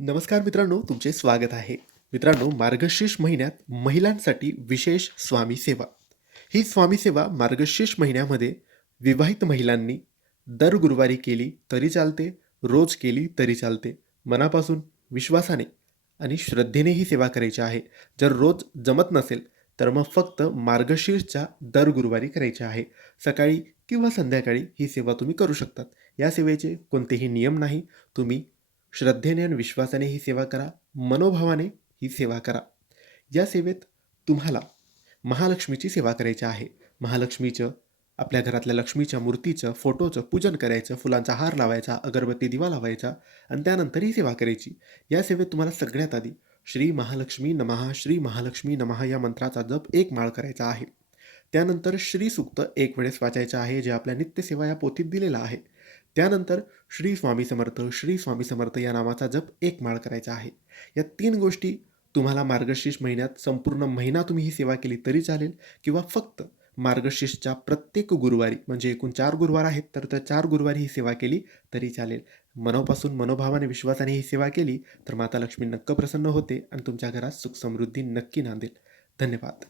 नमस्कार मित्रांनो, तुमचे स्वागत आहे. मित्रांनो, मार्गशीर्ष महिन्यात महिलांसाठी विशेष स्वामी सेवा. ही स्वामी सेवा मार्गशीर्ष महिन्यामध्ये विवाहित महिलांनी दर गुरुवारी केली तरी चालते, रोज केली तरी चालते. मनापासून, विश्वासाने आणि श्रद्धेने ही सेवा करायची आहे. जर रोज जमत नसेल, तर मग फक्त मार्गशीर्षच्या दर गुरुवारी करायची आहे. सकाळी किंवा संध्याकाळी ही सेवा तुम्ही करू शकतात. या सेवेचे कोणतेही नियम नाही. तुम्ही श्रद्धेने आणि विश्वासाने ही सेवा करा, मनोभावाने ही सेवा करा. या सेवेत तुम्हाला महालक्ष्मीची सेवा करायची आहे. महालक्ष्मीचं, आपल्या घरातल्या लक्ष्मीच्या मूर्तीचं, फोटोचं पूजन करायचं, फुलांचा हार लावायचा, अगरबत्ती दिवा लावायचा आणि त्यानंतर ही सेवा करायची. या सेवेत तुम्हाला सगळ्यात आधी श्री महालक्ष्मी नमः, श्री महालक्ष्मी नमः या मंत्राचा जप 1 माळ करायचा आहे. त्यानंतर श्री सूक्त 1 वेळेस वाचायचं आहे, जे आपल्या नित्यसेवा या पोथीत दिलेलं आहे. त्यानंतर श्री स्वामी समर्थ, श्री स्वामी समर्थ या नामाचा जप 1 माळ करायचा आहे. या 3 गोष्टी तुम्हाला मार्गशीर्ष महिन्यात संपूर्ण महिना तुम्ही ही सेवा केली तरी चालेल किंवा फक्त मार्गशीर्षच्या प्रत्येक गुरुवारी, म्हणजे एकूण 4 गुरुवार आहेत, तर त्या 4 गुरुवारी ही सेवा केली तरी चालेल. मनापासून, मनोभावाने, विश्वासाने ही सेवा केली तर माता लक्ष्मी नक्क प्रसन्न होते आणि तुमच्या घरात सुख समृद्धी नक्की नांदेल. धन्यवाद.